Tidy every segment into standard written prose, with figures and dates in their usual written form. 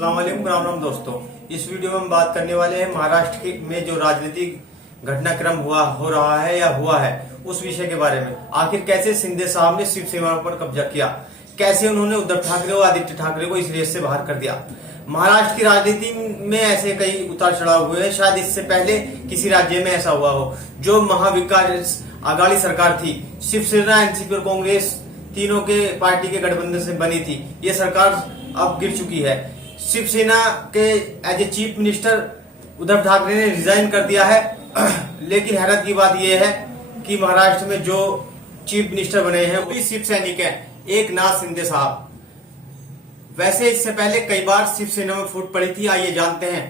अस्सलामुअलैकुम, राम राम दोस्तों। इस वीडियो में हम बात करने वाले हैं महाराष्ट्र में जो राजनीतिक घटनाक्रम हो रहा है या हुआ है उस विषय के बारे में। आखिर कैसे शिंदे साहब ने शिवसेना पर कब्जा किया, कैसे उन्होंने उद्धव ठाकरे और आदित्य ठाकरे को इस रेस से बाहर कर दिया। महाराष्ट्र की राजनीति में ऐसे कई उतार चढ़ाव हुए हैं, शायद इससे पहले किसी राज्य में ऐसा हुआ हो। जो महाविकास आघाड़ी सरकार थी, शिवसेना, एनसीपी और कांग्रेस तीनों के पार्टी के गठबंधन से बनी थी, ये सरकार अब गिर चुकी है। शिवसेना के as a chief minister Uddhav Thackeray ने रिजाइन कर दिया है। लेकिन हैरत की बात यह है कि महाराष्ट्र में जो चीफ मिनिस्टर बने हैं वो भी शिव सैनिक है, एकनाथ शिंदे साहब। वैसे इससे पहले कई बार शिवसेना में फूट पड़ी थी, आइए जानते हैं।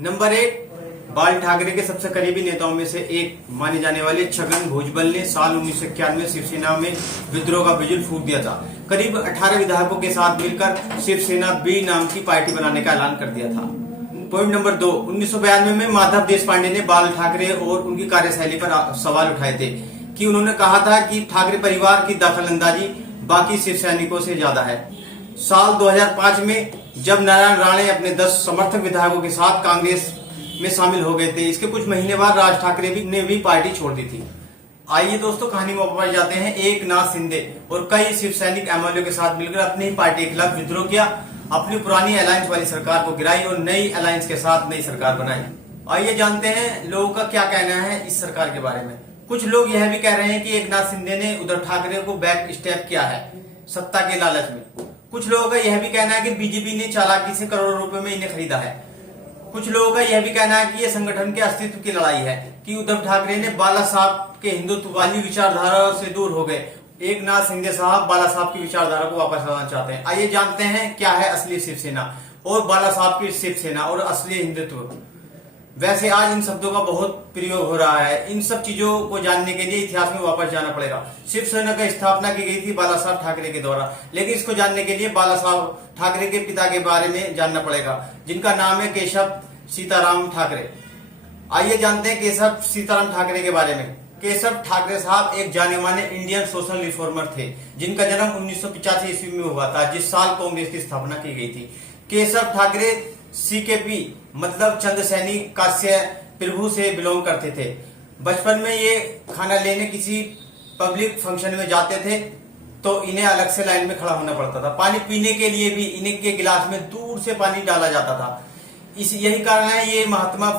नंबर 1, बाल ठाकरे के सबसे करीबी नेताओं में से एक माने जाने वाले छगन भुजबल ने साल 1991 में शिवसेना में विद्रोह का बिजुल फूंक दिया था। करीब 18 विधायकों के साथ मिलकर शिवसेना बी नाम की पार्टी बनाने का ऐलान कर दिया था। पॉइंट नंबर 2, 1992 में माधव देशपांडे ने बाल ठाकरे और उनकी कार्यशैली पर सवाल उठाए थे कि उन्होंने कहा था कि ठाकरे परिवार की दखलंदाजी बाकी शिव सैनिकों से ज्यादा है। साल 2005 में जब नारायण राणे अपने 10 समर्थक विधायकों के साथ कांग्रेस में शामिल हो गए थे, इसके कुछ महीने बाद राज ठाकरे ने भी पार्टी छोड़ दी थी। आइए दोस्तों, कहानी में वापस जाते हैं। एकनाथ शिंदे और कई शिव सैनिक एमएलए के साथ मिलकर अपनी ही पार्टी के खिलाफ विद्रोह किया, अपनी पुरानी अलायंस वाली सरकार को गिराई और नई अलायंस के साथ नई सरकार बनाई। आइए जानते हैं लोगों का क्या कहना है इस सरकार के बारे में। कुछ लोग यह भी कह रहे हैं कि एकनाथ शिंदे ने उद्धव ठाकरे को बैक स्टेप किया है सत्ता के लालच में। कुछ लोगों का यह भी कहना है कि बीजेपी ने चालाकी से करोड़ों रुपए में इन्हें खरीदा है। कुछ लोगों का यह भी कहना है कि यह संगठन के अस्तित्व की लड़ाई है, कि उद्धव ठाकरे ने बाला साहब के हिंदुत्व वाली विचारधारा से दूर हो गए। एकनाथ शिंदे साहब बाला साहब की विचारधारा को वापस लाना चाहते हैं। आइए जानते हैं क्या है असली शिवसेना और बाला साहब की शिवसेना और असली हिंदुत्व। वैसे आज इन शब्दों का बहुत प्रयोग हो रहा है। इन सब चीजों को जानने के लिए इतिहास में वापस जाना पड़ेगा। शिवसेना की स्थापना की गई थी बाला साहब ठाकरे के द्वारा, लेकिन इसको जानने के लिए बाला साहब ठाकरे के पिता के बारे में जानना पड़ेगा, जिनका नाम है केशव सीताराम ठाकरे। आइए जानते हैं केशव सीताराम ठाकरे के बारे में। केशव ठाकरे साहब एक जाने माने इंडियन सोशल रिफॉर्मर थे, जिनका जन्म 1985 ईस्वी में हुआ था, जिस साल कांग्रेस की स्थापना की गई थी। केशव ठाकरे सीकेपी मतलब चंद्र सैनी काश्य प्रभु से बिलोंग करते थे। बचपन में ये खाना लेने किसी पब्लिक फंक्शन में जाते थे तो इन्हें अलग से लाइन में खड़ा होना पड़ता था। पानी पीने के लिए भी इन्हें के गिलास में दूर से पानी डाला जाता था। यही कारण है ये महात्मा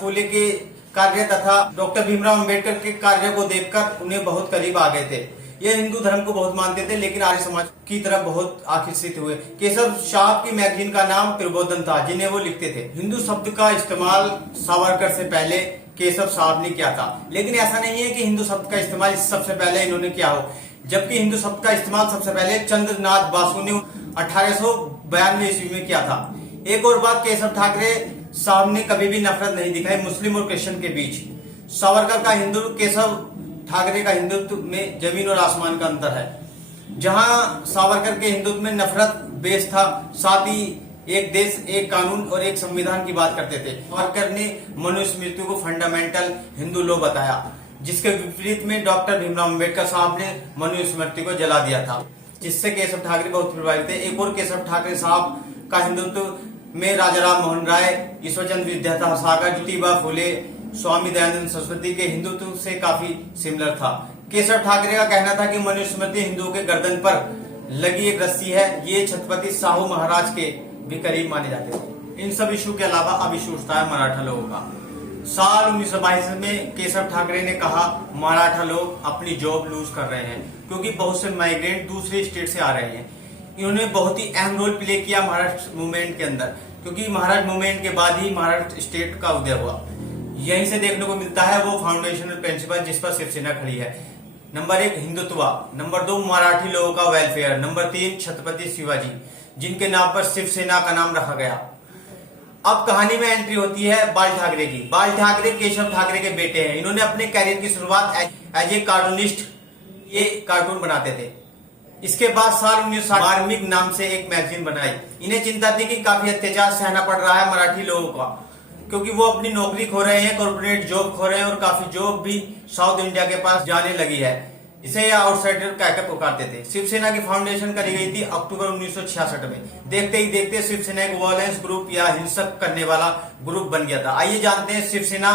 फुले के कार्य तथा डॉक्टर भीमराव अंबेडकर के कार्य को देखकर उन्हें बहुत करीब आ गए थे। ये हिंदू धर्म को बहुत मानते थे, लेकिन आर्य समाज की तरफ बहुत आकर्षित हुए। केशव साहब की मैगजीन का नाम प्रबोधन था, जिन्हें वो लिखते थे। हिंदू शब्द का इस्तेमाल सावरकर से पहले केशव साहब ने किया था, लेकिन ऐसा नहीं है कि हिंदू शब्द का इस्तेमाल सबसे पहले इन्होंने किया हो, जबकि हिंदू शब्द का इस्तेमाल सबसे पहले चंद्रनाथ बासु ने 1892 ईस्वी में किया था। एक और बात, केशव ठाकरे साहब ने कभी भी नफरत नहीं दिखाई मुस्लिम और क्रिश्चियन के बीच। सावरकर का हिंदू, केशव ठाकरे का हिंदुत्व में जमीन और आसमान का अंतर है। जहां सावरकर के हिंदुत्व में नफरत बेस था, साथ ही एक देश, एक कानून और एक संविधान की बात करते थे। सावरकर ने मनुस्मृति को फंडामेंटल हिंदू लॉ बताया, जिसके विपरीत में डॉक्टर भीमराव अंबेडकर साहब ने मनुस्मृति को जला दिया था, जिससे केशव ठाकरे बहुत प्रभावित थे। एक और केशव ठाकरे साहब का हिंदुत्व में राजा राम मोहन राय, ईश्वरचंद्र विद्यासागर, ज्योतिबा फुले, स्वामी दयानंद सरस्वती के हिंदुत्व से काफी सिमिलर था। केशव ठाकरे का कहना था कि मनुस्मृति हिंदुओं के गर्दन पर लगी एक रस्सी है। ये छत्रपति साहू महाराज के भी करीब माने जाते थे। इन सब इशू के अलावा अब इशू उठता है मराठा लोगों का। साल 1922 में केशव ठाकरे ने कहा मराठा लोग अपनी जॉब लूज कर रहे हैं, क्योंकि बहुत से माइग्रेंट दूसरे स्टेट से आ रहे हैं। इन्होंने बहुत ही अहम रोल प्ले किया महाराष्ट्र मूवमेंट के अंदर, क्योंकि महाराष्ट्र मूवमेंट के बाद ही महाराष्ट्र स्टेट का उदय हुआ। यहीं से देखने को मिलता है वो फाउंडेशनल प्रिंसिपल जिस पर शिवसेना खड़ी है। नंबर 1 हिंदुत्व, नंबर 2 मराठी लोगों का वेलफेयर, नंबर 3 छत्रपति शिवाजी, जिनके नाम पर शिवसेना का नाम रखा गया। अब कहानी में एंट्री होती है बाल ठाकरे की। बाल ठाकरे केशव ठाकरे के बेटे हैं। इन्होंने अपने कैरियर की शुरुआत एज ए कार्टूनिस्ट, ये कार्टून बनाते थे। इसके बाद साल 1960 मार्मिक नाम से एक मैगजीन बनाई। इन्हें चिंता थी कि काफी अत्याचार सहना पड़ रहा है मराठी लोगों का, क्योंकि वो अपनी नौकरी खो रहे हैं, कॉर्पोरेट जॉब खो रहे हैं और काफी जॉब भी साउथ इंडिया के पास जाने लगी है। इसे आउटसाइडर कहकर पुकारते थे। शिवसेना की फाउंडेशन करी गई थी अक्टूबर 1966 में। देखते ही देखते शिवसेना एक वॉयलेंस ग्रुप या हिंसक करने वाला ग्रुप बन गया था। आइए जानते हैं शिवसेना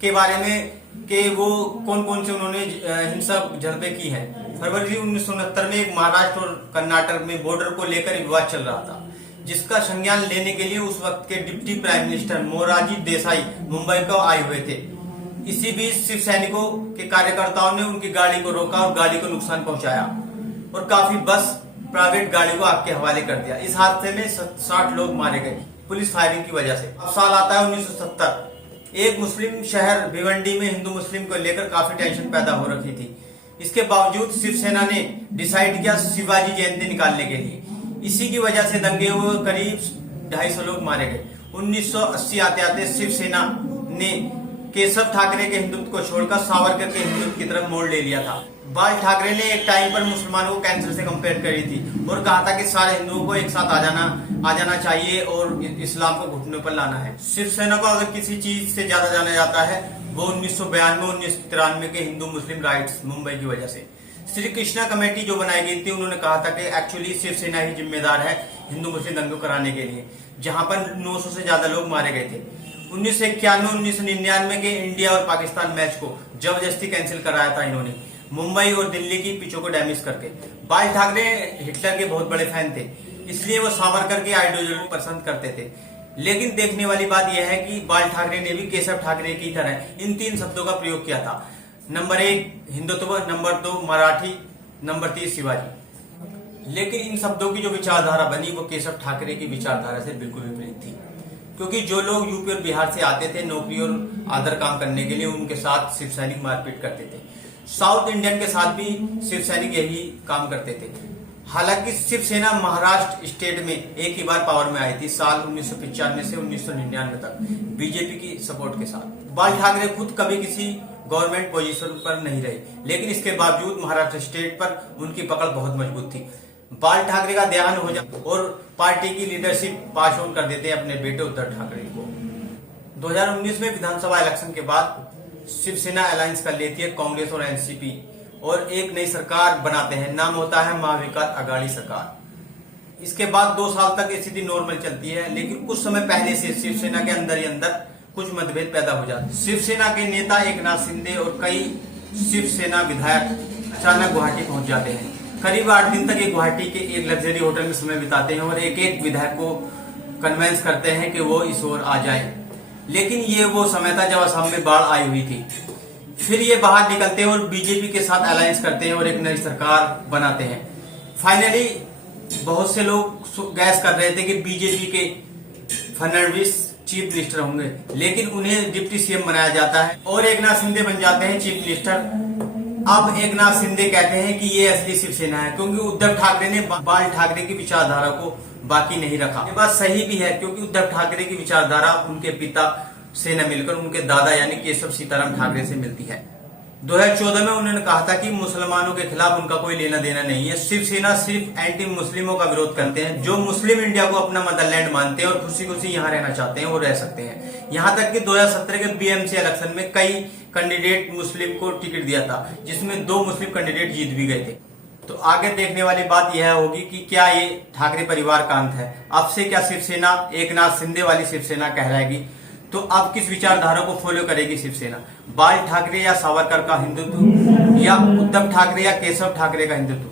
के बारे में कि वो कौन कौन से उन्होंने हिंसक झड़पें की हैं। फरवरी 1969 में एक महाराष्ट्र और कर्नाटक में बॉर्डर को लेकर विवाद चल रहा था, जिसका संज्ञान लेने के लिए उस वक्त के deputy prime minister Morarji Desai Mumbai को आए हुए थे। इसी बीच शिव सैनिकों के कार्यकर्ताओं ने उनकी गाड़ी को रोका और गाड़ी को नुकसान पहुंचाया और काफी बस प्राइवेट गाड़ी को आग के हवाले कर दिया। इस हादसे में 60 लोग मारे गए पुलिस फायरिंग की वजह से। अब साल आता है 1970। एक मुस्लिम शहर भिवंडी में हिंदू मुस्लिम को लेकर काफी टेंशन पैदा हो रखी थी। इसके बावजूद शिवसेना ने डिसाइड किया शिवाजी जयंती निकालने के लिए। इसी की वजह से दंगे हुए, करीब 250 लोग मारे गए। 1980 आते आते शिवसेना ने केशव ठाकरे के हिंदुत्व को छोड़कर सावरकर के हिंदुत्व की तरफ मोड़ ले लिया था। बाल ठाकरे ने एक टाइम पर मुसलमानों को कैंसर से कंपेयर करी थी और कहा था कि सारे हिंदुओं को एक साथ आ जाना चाहिए और इस्लाम को घुटनों पर लाना है। शिवसेना को अगर किसी चीज से ज्यादा जाना जाता है वो 1992-1993 के हिंदू मुस्लिम राइट्स मुंबई की वजह से। श्री कृष्णा कमेटी जो बनाई गई थी, उन्होंने कहा था कि एक्चुअली शिवसेना ही जिम्मेदार है हिंदू मुस्लिम दंगे कराने के लिए, जहां पर 900 से ज्यादा लोग मारे गए थे। 1991-1999 के इंडिया और पाकिस्तान मैच को जबरदस्ती कैंसिल कराया था इन्होंने, मुंबई और दिल्ली की पिचों को डैमेज करके। बाल ठाकरे हिटलर के बहुत बड़े फैन थे, इसलिए वो सावरकर के आइडियोलॉजी को पसंद करते थे। लेकिन देखने वाली बात यह है कि बाल ठाकरे ने भी केशव ठाकरे की तरह इन 3 शब्दों का प्रयोग किया था। Number 1 Hindutva, number 2 Marathi, number 3 Shivaji. लेकिन इन शब्दों की जो विचारधारा बनी वो केशव ठाकरे की विचारधारा से बिल्कुल विपरीत थी, क्योंकि जो लोग यूपी और बिहार से आते थे नौकरी और अदर काम करने के लिए, उनके साथ शिव सैनिक मारपीट करते थे। साउथ इंडियन के साथ भी शिव सैनिक यही काम करते थे। हालांकि शिवसेना महाराष्ट्र स्टेट में एक ही बार पावर में आई थी साल 1995 से 1999 तक बीजेपी की सपोर्ट के साथ। बाल ठाकरे खुद कभी किसी गवर्नमेंट पोजीशन पर नहीं रहे, लेकिन इसके बावजूद महाराष्ट्र स्टेट पर उनकी पकड़ बहुत मजबूत थी। बाल ठाकरे का देहांत हो जाए और पार्टी की लीडरशिप पास ऑन कर देते हैं अपने बेटे उद्धव ठाकरे को। 2019 में विधानसभा इलेक्शन के बाद शिवसेना अलायंस कर लेती है कांग्रेस और एनसीपी और एक नई सरकार बनाते हैं, नाम होता है महाविकास अघाड़ी सरकार। इसके बाद 2 साल तक स्थिति नॉर्मल चलती है, लेकिन कुछ समय पहले से शिवसेना के अंदर ही अंदर कुछ मतभेद पैदा हो जाते हैं। शिवसेना के नेता एकनाथ शिंदे और कई शिवसेना विधायक अचानक गुवाहाटी पहुंच जाते हैं। करीब 8 दिन तक ये गुवाहाटी के एक लग्जरी होटल में समय बिताते हैं और एक एक विधायक को कन्वेंस करते हैं कि वो इस ओर आ जाए। लेकिन ये वो समय था जब असम में बाढ़ आई हुई थी। फिर ये बाहर निकलते हैं और बीजेपी के साथ अलायंस करते हैं और एक नई सरकार बनाते हैं। फाइनली बहुत से लोग गैस कर रहे थे कि बीजेपी के फडणवीस चीफ मिनिस्टर होंगे, लेकिन उन्हें डिप्टी सीएम बनाया जाता है और एकनाथ शिंदे बन जाते हैं चीफ मिनिस्टर। अब एकनाथ शिंदे कहते हैं कि ये असली शिवसेना है, क्योंकि उद्धव ठाकरे ने बाल ठाकरे की विचारधारा को बाकी नहीं रखा। ये बात सही भी है, क्योंकि उद्धव ठाकरे की विचारधारा उनके पिता से न मिलकर उनके दादा यानी केशव सीताराम ठाकरे से मिलती है। 2014 में उन्होंने कहा था कि मुसलमानों के खिलाफ उनका कोई लेना देना नहीं है। शिवसेना सिर्फ एंटी मुस्लिमों का विरोध करते हैं, जो मुस्लिम इंडिया को अपना मदरलैंड मानते हैं और खुशी खुशी यहाँ रहना चाहते हैं, वो रह सकते हैं। यहाँ तक कि 2017 के बीएमसी इलेक्शन में कई कैंडिडेट मुस्लिम को टिकट दिया था, जिसमें 2 मुस्लिम कैंडिडेट जीत भी गए थे। तो आगे देखने वाली बात यह होगी कि क्या ये ठाकरे परिवार का अंत है। अब से क्या शिवसेना एकनाथ शिंदे वाली शिवसेना कहलाएगी? तो अब किस विचारधारा को फॉलो करेगी शिवसेना? बाल ठाकरे या सावरकर का हिंदुत्व, या उद्धव ठाकरे या केशव ठाकरे का हिंदुत्व?